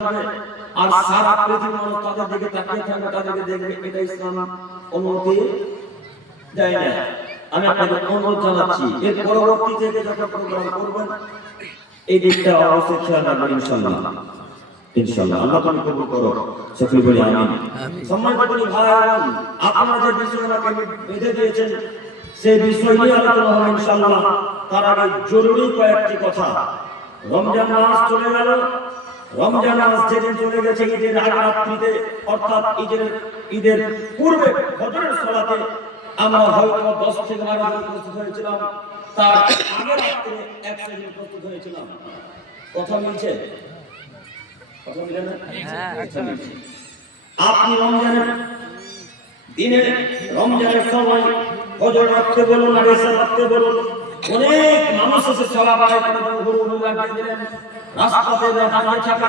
আর সারা পৃথিবীর মানুষ তাদের দিকে তাকিয়ে থাকবে, তাদেরকে দেখবে, এটা ইসলাম অনুমতি দেয় না। আমি আপনাকে অনুরোধ জানাচ্ছি, এর পরবর্তী থেকে যখন প্রোগ্রাম করবেন এই দিকটা অবশ্যই খেয়াল রাখবেন ইনশাআল্লাহ। ইনশাআল্লাহ আল্লাহ তুমি কবুল করো, সকলে বলি আমিন। সম্মানিত ভাই, আপনারা যে বিষয় আমাকে বেঁধে দিয়েছেন সেই বিষয় নিয়ে আলোচনা হবে ইনশাআল্লাহ। তার আগে জরুরি কয়েকটি কথা। রমজান মাস চলে গেল, রমজান মাস যেদিন চলে গেছে ঈদের আগ রাত্রিতে, অর্থাৎ ঈদের পূর্বে ফজরের সালাতে আমরা হয়তো 10 থেকে 12 জন প্রস্তুত হয়েছিলাম, তার আগের রাত্রে 100 জন প্রস্তুত হয়েছিলাম। কথা মিলছে? কথা মিলে না? হ্যাঁ, আপনি রমজানের দিনে, রমজানের সময় ফজর রাখতে বলুন আর এশা রাখতে বলুন, অনেক মানুষ এসে সালাত আদায় করে গরু লাগিয়ে দিলেন, রাস্তাতে দাঁড়িয়ে থাকা